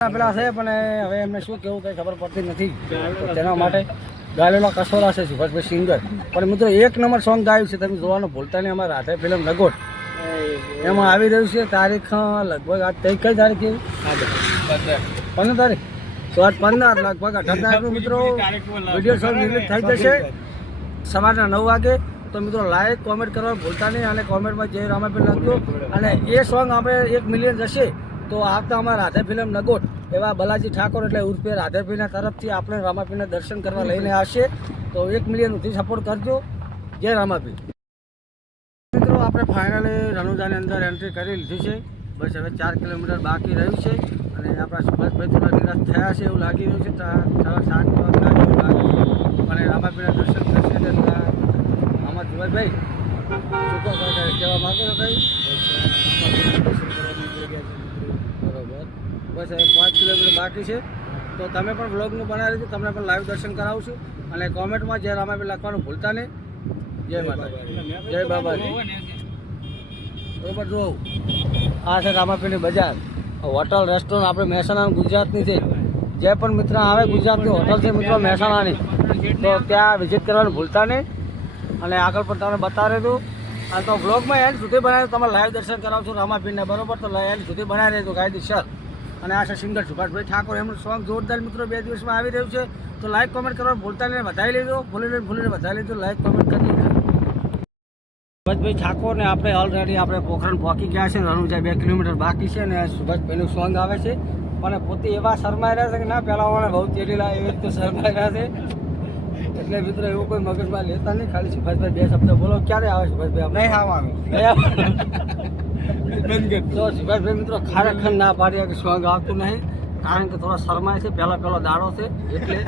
પેલા છે પણ હવે એમને શું કેવું કંઈ ખબર પડતી નથી. તો તેના માટે ગાયેલો કસોરા છે સુભાષભાઈ સિંગર. પણ મિત્રો 1 નંબર સોંગ ગાયું છે, તમે જોવાનું ભૂલતા નહીં. અમારા રાધે ફિલ્મ નગોટ એમાં આવી રહ્યું છે. તારીખ લગભગ આજ કઈ તારીખ એવી 15 તારીખ. તો આજ 15 લગભગ 18 તારીખનું મિત્રો વિડીયો સોંગ રિલીઝ થઈ જશે સવારના 9 વાગે. તો મિત્રો લાઈક કોમેન્ટ કરવા ભૂલતા નહીં અને કોમેન્ટમાં જય રામાપીર લખજો. અને એ સોંગ આપણે 1 મિલિયન જશે તો આવતા અમારા રાધે ફિલ્મ નગોટ એવા બલાજી ઠાકોર એટલે ઉર્ફે રાધેપીરના તરફથી આપણે રામાપીરના દર્શન કરવા લઈને આવશે. તો 1 મિલિયન સુધી સપોર્ટ કરજો. જય રામાપીર. મિત્રો આપણે ફાઇનલી રણુજાની અંદર એન્ટ્રી કરી લીધી છે. બસ હવે 4 કિલોમીટર બાકી રહ્યું છે અને આપણા સુભાષભાઈ થોડા નિરાશ થયા છે એવું લાગી રહ્યું છે. 7 અને રામાપીરના દર્શન થશે. આમાં સુભાષભાઈ શું કહેવા માગો છો કંઈ? બસ હવે 5 કિલોમીટર બાકી છે. તો તમે પણ વ્લોગનું બનાવી લીધું, તમને પણ લાઈવ દર્શન કરાવશું. અને કોમેન્ટમાં જય રામાપીર લખવાનું ભૂલતા નહીં. જય માતા, જય બાબાજી. બરોબર. જો આ છે રામાપીરની બજાર. હોટલ રેસ્ટોરન્ટ આપણે મહેસાણા ગુજરાતની છે. જે પણ મિત્ર આવે ગુજરાતની હોટલ છે મિત્રો મહેસાણાની, તો ત્યાં વિઝિટ કરવાનું ભૂલતા નહીં. અને આગળ પણ તમને બતાવી દઉં. અને તો વ્લોગમાં એન્ડ સુધી બનાવી તમે લાઈવ દર્શન કરાવશું રામાપીરને. બરોબર. તો એન્ડ સુધી બનાવી રહેજો કાયદેસર. અને આ છે સિંગર સુભાષભાઈ ઠાકોર. એમનું સોંગ જોરદાર મિત્રો 2 દિવસમાં આવી રહ્યું છે. તો લાઈક કોમેન્ટ કરવા ભૂલતા નહીં. વધારી લેજો, ભૂલીને વધારી લેજો. લાઈક કોમેન્ટ કરી સુભાષભાઈ ઠાકોર ને આપણે ઓલરેડી આપણે પોખરણ પહોંચી ગયા છે. રણુજા 2 કિલોમીટર બાકી છે. અને સુભાષભાઈનું સોંગ આવે છે. પણ પોતે એવા શરમાઈ રહ્યા છે કે ના પહેલાં મને બહુ તેડીલા એવી રીતે શરમાઈ રહ્યા છે. એટલે મિત્રો એવું કોઈ મગજમાં લેતા નહીં. ખાલી સુભાષભાઈ 2 શબ્દ બોલો. ક્યારે આવે સુભાષભાઈ? નહીં આવવાનું. તો સુભાષભાઈ મિત્રો ખરેખર ના પાડી કે સોંગ આવતું નહીં, કારણ કે થોડા શરમાય છે. પહેલો દાડો છે એટલે